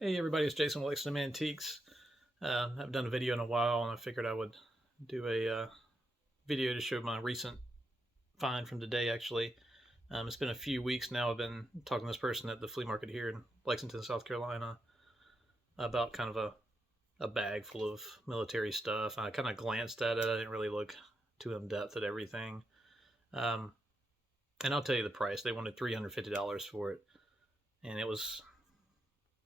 Hey everybody, it's Jason with Lexington Antiques. I haven't done a video in a while, and I figured I would do a video to show my recent find from today. Actually, it's been a few weeks now. I've been talking to this person at the flea market here in Lexington, South Carolina, about kind of a bag full of military stuff. I kind of glanced at it. I didn't really look too in depth at everything. Um, and I'll tell you the price. They wanted $350 for it, and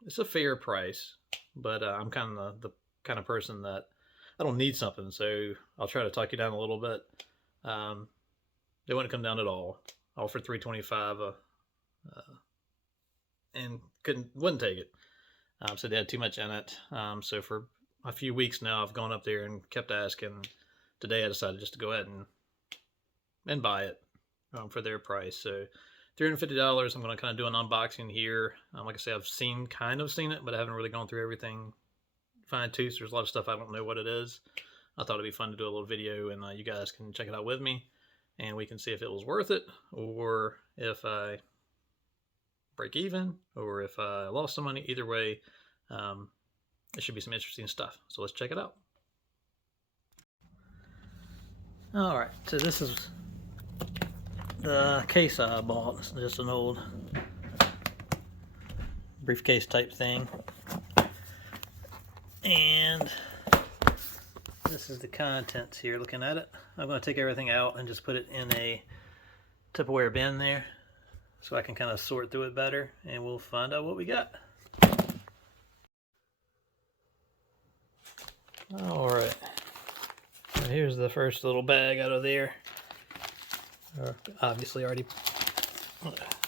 it's a fair price, but I'm kind of the kind of person that I don't need something, so I'll try to talk you down a little bit. Um, they wouldn't come down at all. I offered 325, and wouldn't take it. So they had too much in it. So for a few weeks now, I've gone up there and kept asking. Today, I decided just to go ahead and buy it for their price. So $350. I'm going to kind of do an unboxing here. Like I say, I've kind of seen it, but I haven't really gone through everything fine tooth. There's a lot of stuff I don't know what it is. I thought it'd be fun to do a little video, and you guys can check it out with me, and we can see if it was worth it, or if I break even, or if I lost some money. Either way, it should be some interesting stuff. So let's check it out. All right, so this is the case I bought. It's just an old briefcase type thing, and this is the contents here. Looking at it, I'm going to take everything out and just put it in a Tupperware bin there so I can kind of sort through it better, and we'll find out what we got. All right, so here's the first little bag out of there. Obviously already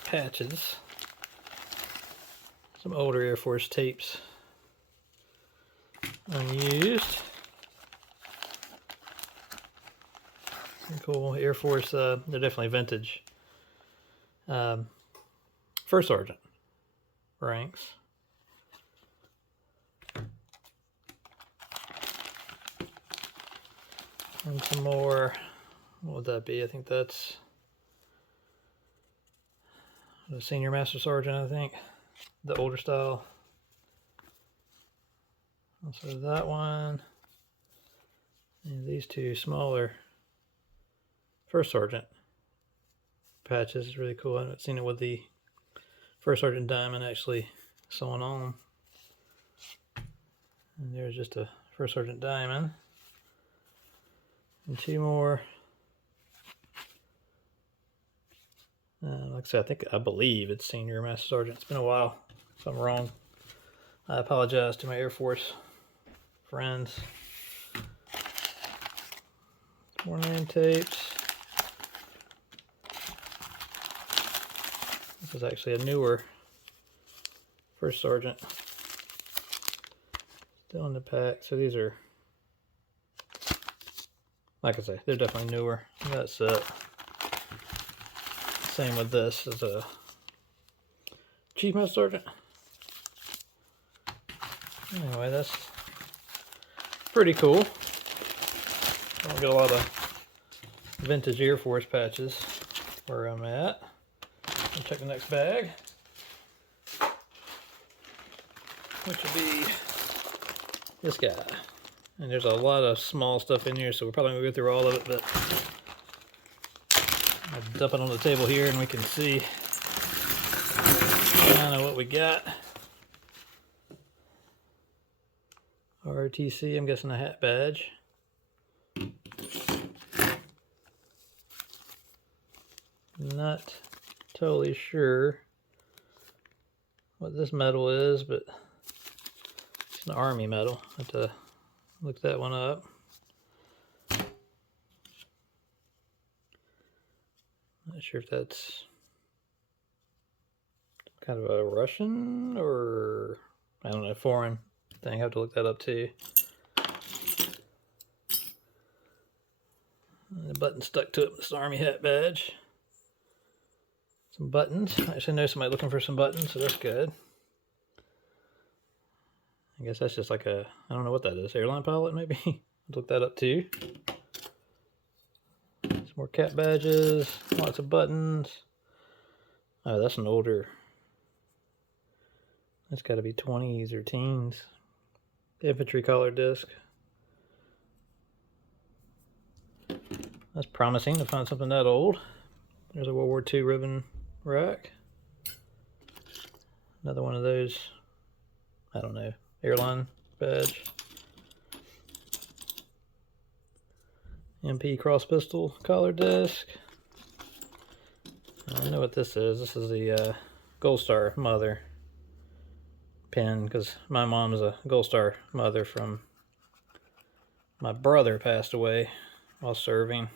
patches, some older Air Force tapes, unused. Cool Air Force, they're definitely vintage. First Sergeant ranks. And some more, what would that be? I think that's the Senior Master Sergeant, I think. The older style. Also that one. And these two smaller First Sergeant patches is really cool. I haven't seen it with the First Sergeant diamond actually sewn on. And there's just a First Sergeant diamond. And two more. Like I said, I believe it's Senior Master Sergeant. It's been a while. If I'm wrong, I apologize to my Air Force friends. More name tapes. This is actually a newer First Sergeant. Still in the pack. So these are, like I say, they're definitely newer. That's it. Same with this as a Chief Master Sergeant. Anyway, that's pretty cool. I don't get a lot of vintage Air Force patches where I'm at. I'll check the next bag, which will be this guy. And there's a lot of small stuff in here, so we're probably going to go through all of it, but I'll dump it on the table here and we can see kind of what we got. ROTC, I'm guessing a hat badge. Not totally sure what this medal is, but it's an Army medal. I have to look that one up. Not sure if that's kind of a Russian or, I don't know, foreign thing. I have to look that up too. And the button stuck to it with this Army hat badge. Some buttons. I actually know somebody looking for some buttons, so that's good. I guess that's just like a, I don't know what that is, airline pilot maybe? I'll look that up too. Some more cap badges, lots of buttons. Oh, that's an older That's got to be 20s or teens. Infantry collar disc. That's promising to find something that old. There's a World War II ribbon rack. Another one of those, I don't know, airline badge. MP cross pistol collar disc. I know what this is. This is the Gold Star Mother pin, because my mom's a Gold Star Mother from my brother passed away while serving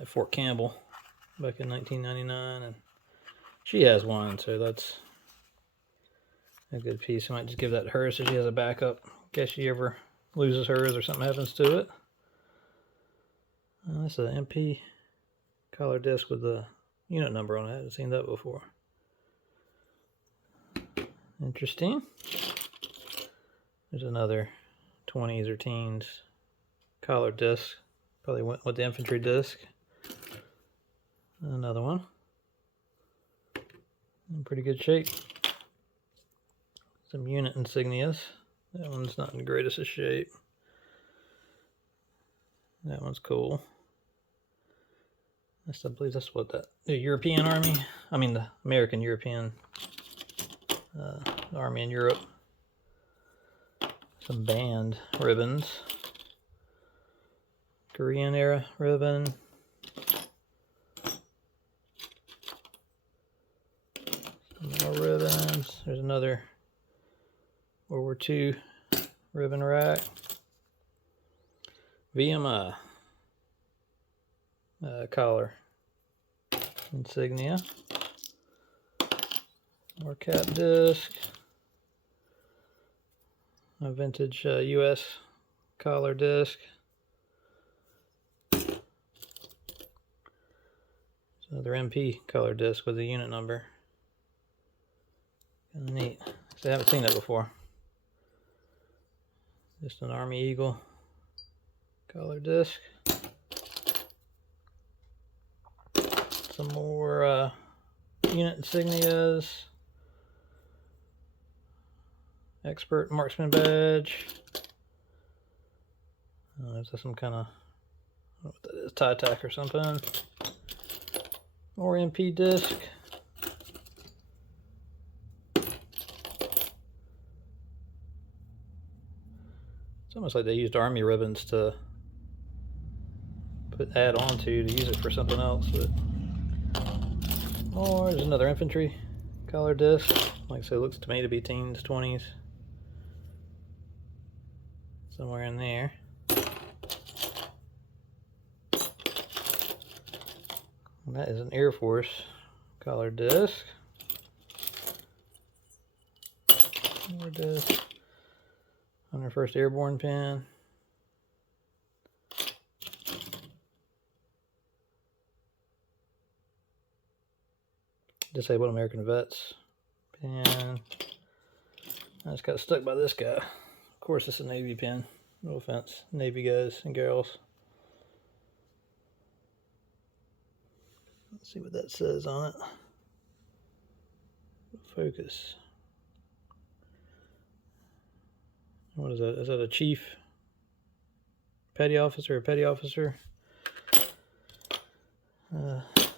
at Fort Campbell back in 1999, and she has one, so that's a good piece. I might just give that to her so she has a backup in case she ever loses hers or something happens to it. This is an MP collar disc with the unit number on it. I haven't seen that before. Interesting. There's another 20s or teens collar disc. Probably went with the infantry disc. Another one. In pretty good shape. Some unit insignias. That one's not in the greatest of shape. That one's cool. I believe that's what the European Army, I mean the American European Army in Europe. Some band ribbons. Korean era ribbon. Some more ribbons. There's another World War II ribbon rack. VMI collar insignia. More cap disc. A vintage US collar disc. Another MP collar disc with a unit number. Kind of neat. I haven't seen that before. Just an Army Eagle collar disc. Some more unit insignias. Expert marksman badge. I don't know if that's some kind of, I don't know what that is, tie tack or something. More MP disc. It's almost like they used Army ribbons to add on to use it for something else. But oh, there's another infantry collar disc. Like I said, it looks to me to be teens, 20s. Somewhere in there. And that is an Air Force collar disc. More disc. 101st Airborne pin. Disabled American Vets pin. I just got stuck by this guy. Of course, it's a Navy pin. No offense, Navy guys and girls. Let's see what that says on it. Focus. What is that? Is that a chief? Petty officer or petty officer?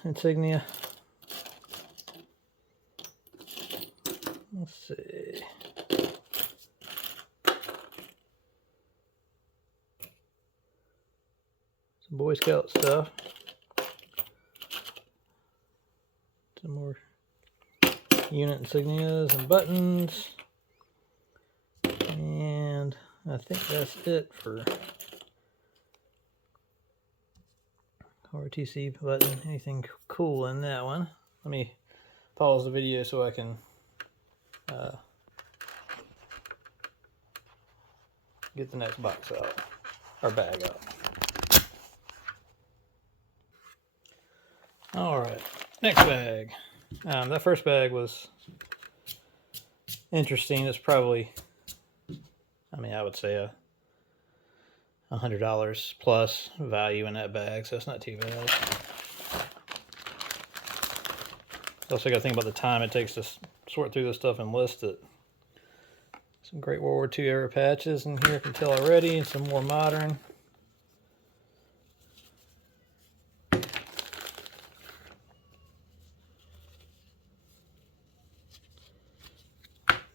Insignia. Let's see. Some Boy Scout stuff. Some more unit insignias and buttons. And I think that's it for RTC button. Anything cool in that one? Let me pause the video so I can get the next box out, or bag out. Alright, next bag. That first bag was interesting. It's probably, I mean, I would say $100 plus value in that bag, so it's not too bad. Also got to think about the time it takes to sort through this stuff and list it. Some great World War II era patches in here, I can tell already, and some more modern.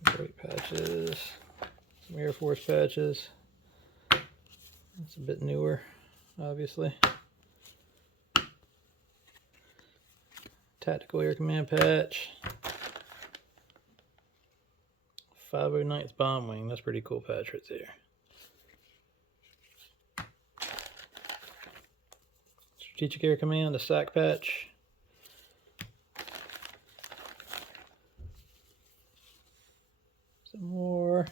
Great patches. Some Air Force patches. It's a bit newer, obviously. Tactical Air Command patch. 509th Bomb Wing. That's a pretty cool patch right there. Strategic Air Command, a SAC patch. Some more.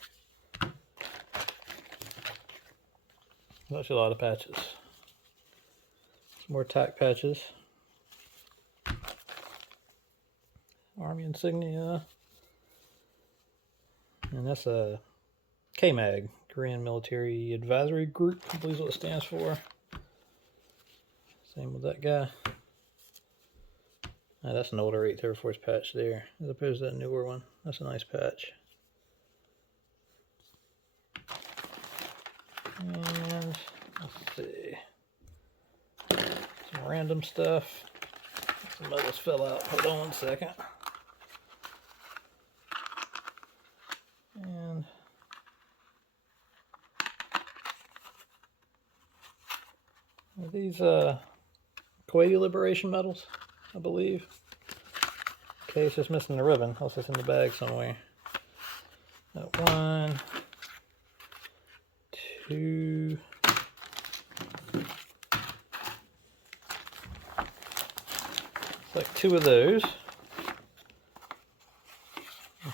Actually, a lot of patches. Some more TAC patches. Army insignia. And that's a KMAG, Korean Military Advisory Group, I believe is what it stands for. Same with that guy. That's an older 8th Air Force patch there, as opposed to that newer one. That's a nice patch. And let's see. Some random stuff. Some others fell out. Hold on 1 second. And these Kuwaiti Liberation medals, I believe. Okay, it's just missing the ribbon. Else it's in the bag somewhere. 1, 2. It's like 2 of those.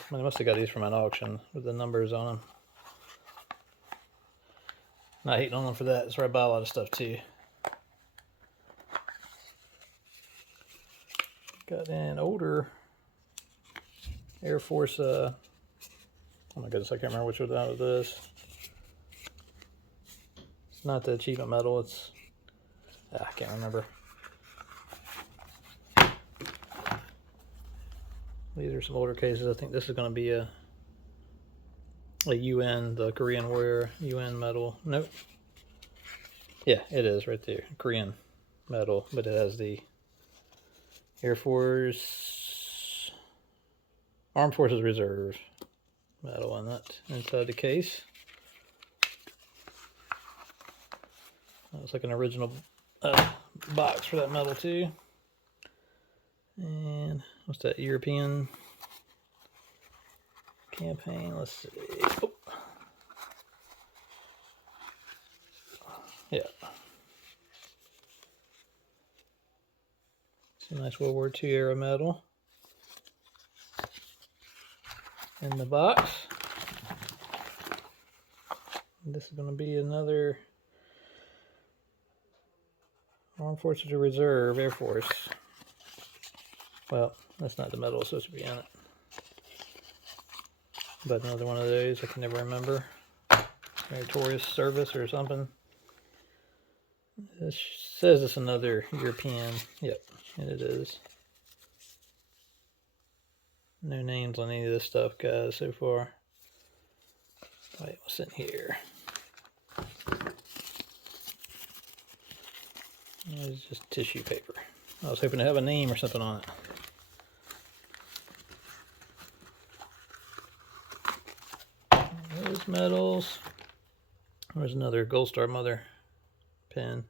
I must have got these from an auction with the numbers on them. Not hating on them for that. That's where I buy a lot of stuff too. Got an older Air Force, oh my goodness, I can't remember which one it is. It's not the achievement medal, it's, I can't remember. These are some older cases. I think this is going to be a UN, the Korean Warrior UN medal. Nope. Yeah, it is right there. Korean medal, but it has the Air Force, Armed Forces Reserve medal on that inside the case. Looks like an original box for that medal too. And what's that, European campaign? Let's see. Oh. Yeah. It's a nice World War II era medal in the box. And this is going to be another Armed Forces Reserve Air Force. Well, that's not the medal it's supposed to be in it. But another one of those, I can never remember. Meritorious service or something. It says it's another European. Yep, and it is. No names on any of this stuff, guys, so far. Wait, what's in here? It's just tissue paper. I was hoping to have a name or something on it. Those medals. There's another Gold Star Mother pin.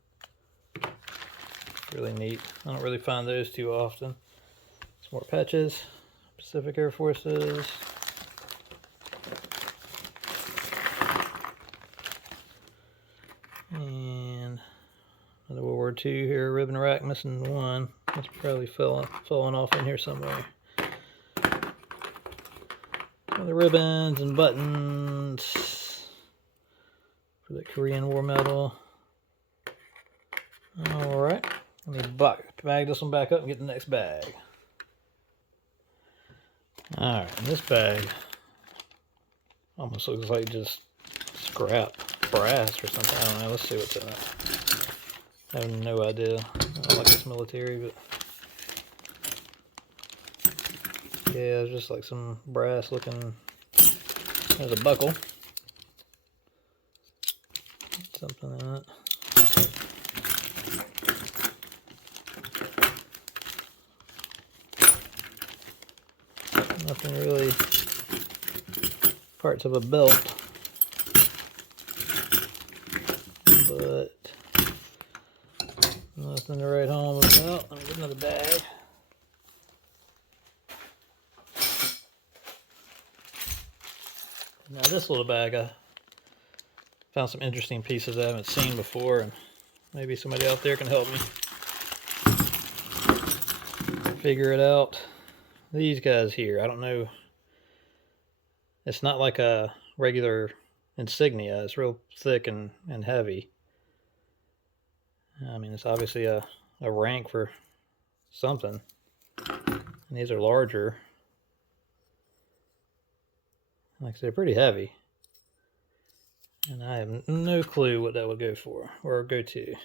Really neat. I don't really find those too often. Some more patches. Pacific Air Forces. And another World War II here. Ribbon rack, missing one. That's probably falling off in here somewhere. Some of the ribbons and buttons for the Korean War medal. Alright, let me bag this one back up and get the next bag. Alright, this bag almost looks like just scrap brass or something. I don't know, let's see what's in it. I have no idea. I don't like this military, but Yeah, it's just like some brass looking. There's a buckle. Something in it. Nothing really. Parts of a belt. But nothing to write home about. Let me get another bag. Now this little bag, I found some interesting pieces I haven't seen before, and maybe somebody out there can help me figure it out. These guys here, I don't know. It's not like a regular insignia. It's real thick and heavy. I mean, it's obviously a rank for something. And these are larger. Like I said, they're pretty heavy. And I have no clue what that would go for or go to.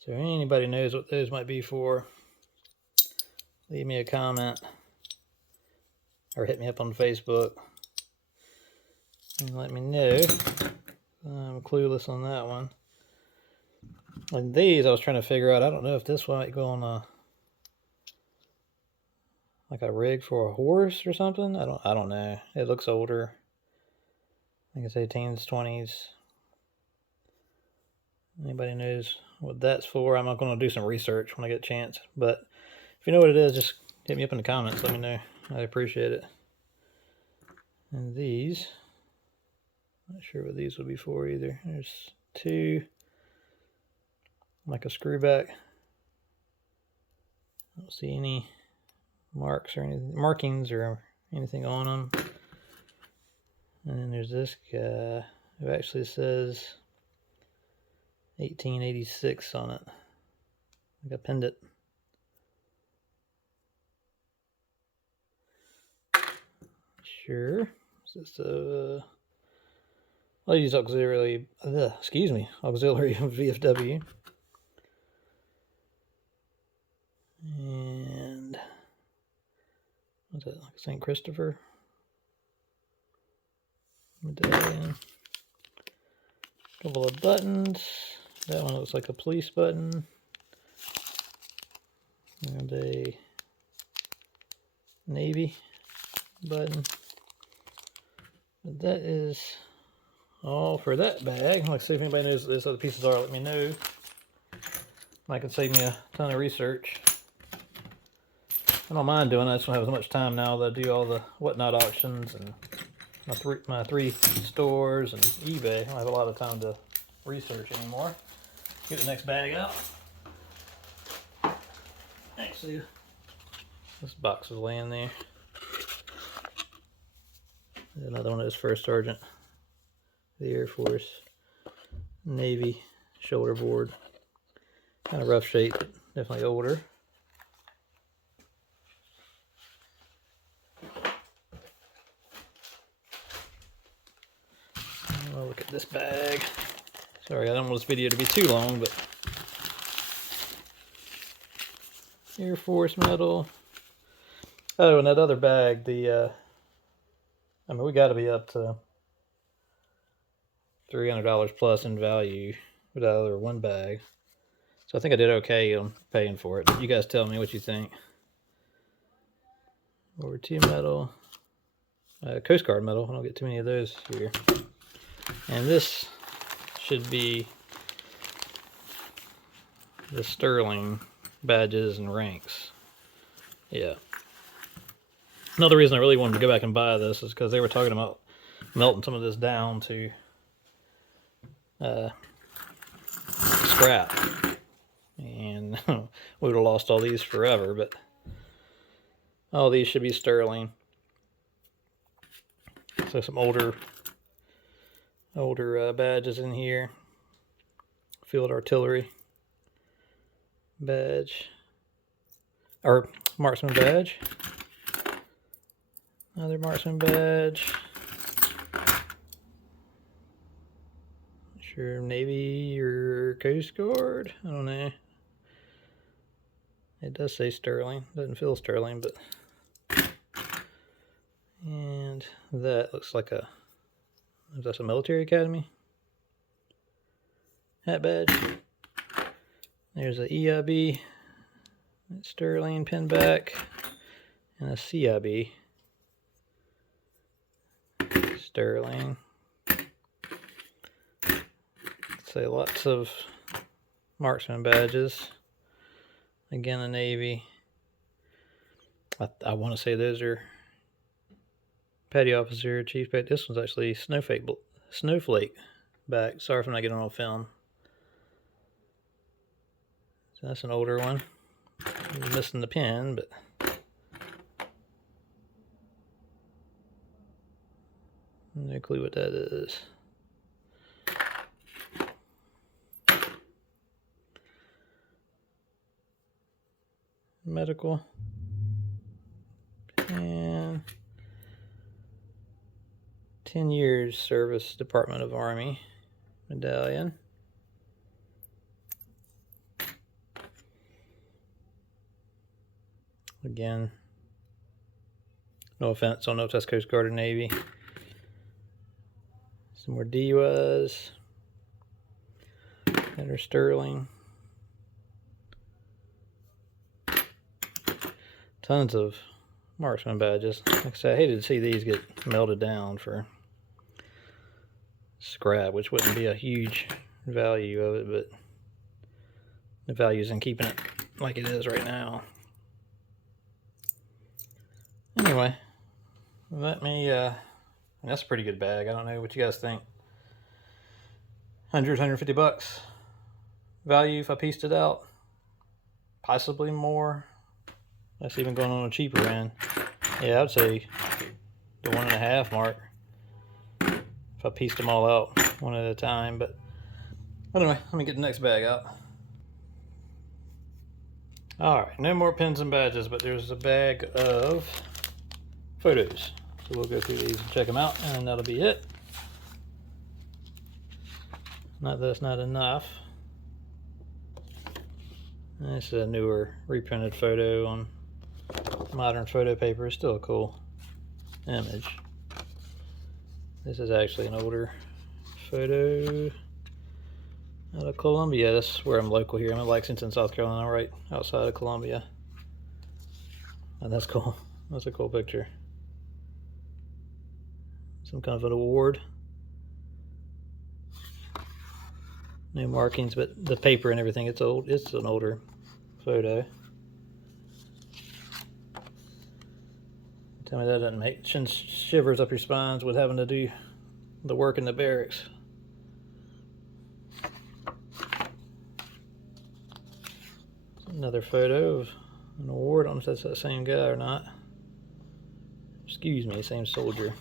So if anybody knows what those might be for, leave me a comment or hit me up on Facebook and let me know. I'm clueless on that one. Like these, I was trying to figure out. I don't know if this one might go on a like a rig for a horse or something. I don't know. It looks older. I think it's 18s, 20s. Anybody knows what that's for? I'm not going to do some research when I get a chance. But if you know what it is, just hit me up in the comments. Let me know. I appreciate it. And these, not sure what these would be for either. There's two, like a screw back. I don't see any marks or anything, markings or anything on them. And then there's this guy who actually says 1886 on it. Like I pinned it. Sure. Is this I'll use auxiliary VFW. And what's that, like St. Christopher? Medallion. A couple of buttons. That one looks like a police button. And a Navy button. But that is all for that bag. Like, see if anybody knows what those other pieces are, let me know. Might can save me a ton of research. I don't mind doing that. I just don't have as much time now to do all the whatnot auctions and my three stores and eBay. I don't have a lot of time to research anymore. Get the next bag out. Actually, this box is laying there. Another one of those First Sergeant, the Air Force, Navy shoulder board. Kind of rough shape, but definitely older. I'll look at this bag. Sorry, I don't want this video to be too long, but Air Force medal. Oh, and that other bag, I mean, we got to be up to $300 plus in value with that other one bag. So I think I did okay on paying for it. You guys tell me what you think. Over T medal. Coast Guard medal. I don't get too many of those here. And this should be the Sterling badges and ranks. Yeah. Another reason I really wanted to go back and buy this is because they were talking about melting some of this down to scrap. And we would have lost all these forever, but all these should be Sterling. So some older badges in here. Field Artillery badge, or Marksman badge. Another Marksman badge. Not Sure, Navy or Coast Guard. I don't know. It does say sterling. Doesn't feel sterling, but. And that looks like a. Is that a military academy? Hat badge. There's a EIB. Sterling pin back. And a CIB. Sterling. Say lots of marksman badges. Again, a Navy. I want to say those are petty officer, chief petty. This one's actually snowflake back. Sorry if I'm not getting on film. So that's an older one. I'm missing the pin, but no clue what that is. Medical. And 10 years service, Department of Army medallion. Again, no offense, I don't know if that's Coast Guard or Navy. Some more DUIs. That are sterling. Tons of marksman badges. Like I said, I hated to see these get melted down for scrap, which wouldn't be a huge value of it, but the value is in keeping it like it is right now. Anyway, let me, that's a pretty good bag. I don't know what you guys think. 150 bucks. Value if I pieced it out. Possibly more. That's even going on a cheaper end. Yeah, I'd say the 1.5 mark. If I pieced them all out one at a time, but anyway, let me get the next bag out. Alright, no more pins and badges, but there's a bag of photos. So we'll go through these and check them out, and that'll be it. Not that that's not enough. This is a newer reprinted photo on modern photo paper. It's still a cool image. This is actually an older photo out of Columbia. That's where I'm local here. I'm in Lexington, South Carolina, right outside of Columbia. And that's cool. That's a cool picture. Some kind of an award. No markings, but the paper and everything, it's old. It's an older photo. Tell me that doesn't make shivers up your spines with having to do the work in the barracks. Another photo of an award. I don't know if that's that same guy or not. Excuse me, same soldier.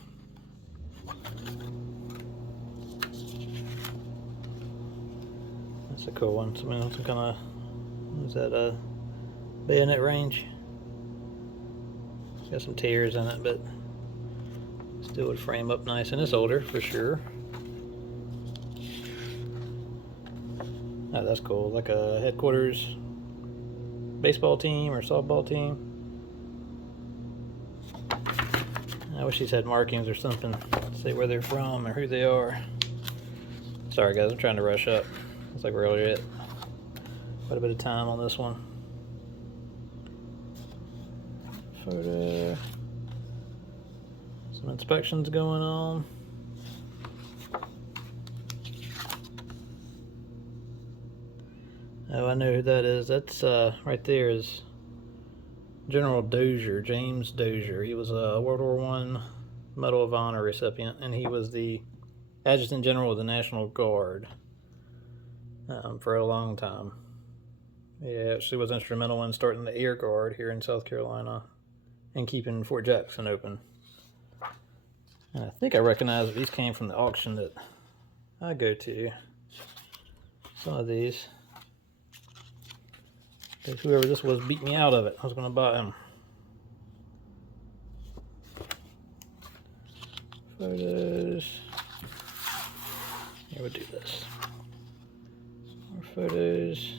That's a cool one. Some kind of, is that a bayonet range? It's got some tears in it, but still would frame up nice. And it's older for sure. Oh, that's cool. Like a headquarters baseball team or softball team. I wish these had markings or something to say where they're from or who they are. Sorry guys, I'm trying to rush up. Looks like we're already at quite a bit of time on this one. Photo. Some inspections going on. Oh, I know who that is. That's right there is General Dozier, James Dozier. He was a World War I Medal of Honor recipient, and he was the Adjutant General of the National Guard for a long time. He actually was instrumental in starting the Air Guard here in South Carolina and keeping Fort Jackson open. And I think I recognize that these came from the auction that I go to. Some of these. Because whoever this was beat me out of it. I was going to buy them. Photos. Here, we'll do this. More photos.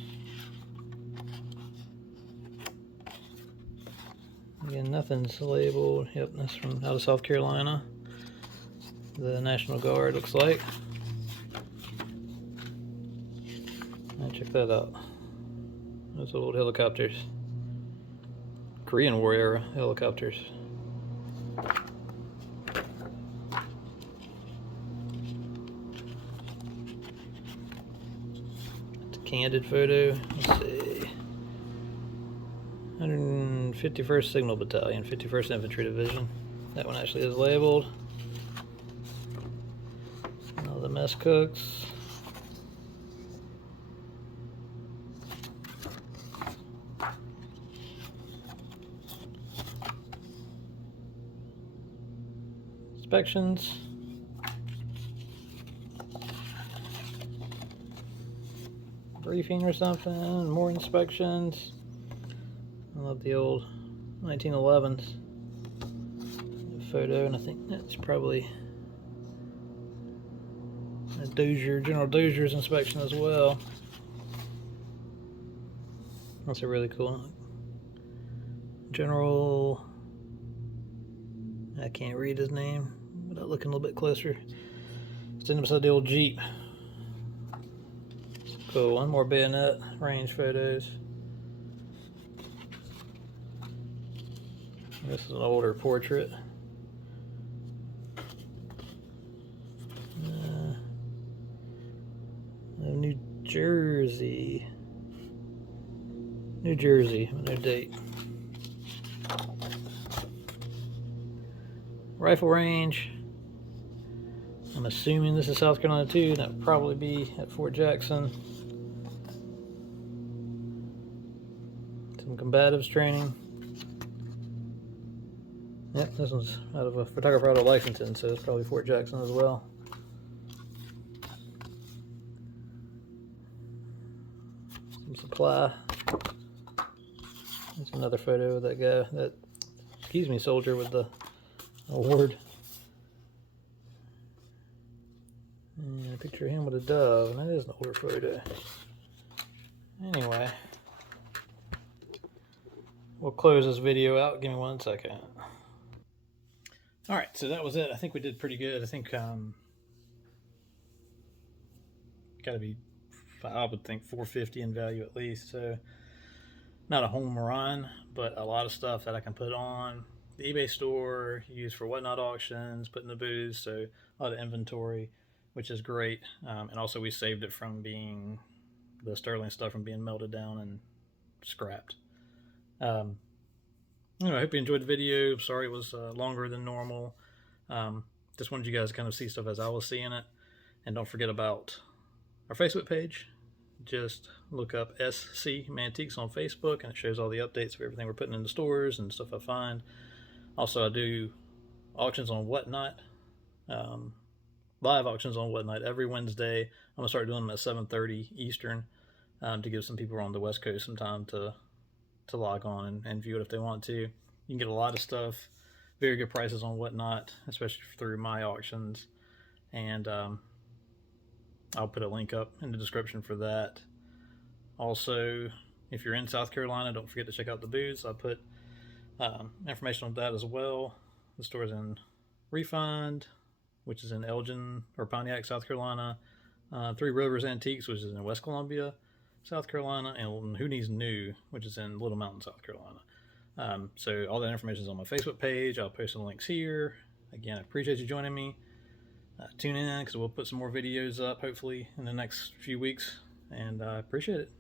Again, nothing's labeled. Yep, that's from out of South Carolina. The National Guard looks like. Check that out. Those old helicopters. Korean War era helicopters. It's a candid photo. Let's see. 151st Signal Battalion, 51st Infantry Division. That one actually is labeled. All the mess cooks. Inspections. Briefing or something. More inspections. I love the old 1911s photo, and I think that's probably a Dozier, General Dozier's inspection as well. That's a really cool General. I can't read his name without looking a little bit closer. Standing beside the old Jeep. Cool. One more bayonet range photos. This is an older portrait. New Jersey. New Jersey. No date. Rifle range. I'm assuming this is South Carolina too. That would probably be at Fort Jackson. Some combatives training. Yep, this one's out of a photographer out of Lexington, so it's probably Fort Jackson as well. Some supply. There's another photo of that guy, that, excuse me, soldier with the award. And a picture of him with a dove, and that is an older photo. Anyway, we'll close this video out. Give me 1 second. All right, so that was it. I think we did pretty good. I think got to be, I would think 450 in value at least. So not a home run, but a lot of stuff that I can put on the eBay store, use for whatnot auctions, put in the booths. So a lot of inventory, which is great. And also we saved it from being, the sterling stuff from being melted down and scrapped. Anyway, I hope you enjoyed the video. Sorry it was longer than normal. Just wanted you guys to kind of see stuff as I was seeing it. And don't forget about our Facebook page. Just look up SC Mantiques on Facebook, and it shows all the updates of everything we're putting in the stores and stuff I find. Also, I do auctions on Whatnot, live auctions on Whatnot every Wednesday. I'm going to start doing them at 7:30 Eastern to give some people on the West Coast some time to log on and view it if they want to. You can get a lot of stuff, very good prices on Whatnot, especially through my auctions. And I'll put a link up in the description for that. Also, if you're in South Carolina, don't forget to check out the booths. I put information on that as well. The store's in Refund, which is in Elgin or Pontiac, South Carolina. Three Rivers Antiques, which is in West Columbia, South Carolina, and Who Needs New, which is in Little Mountain, South Carolina. So all that information is on my Facebook page. I'll post the links here. Again, I appreciate you joining me. Tune in because we'll put some more videos up hopefully in the next few weeks, and I appreciate it.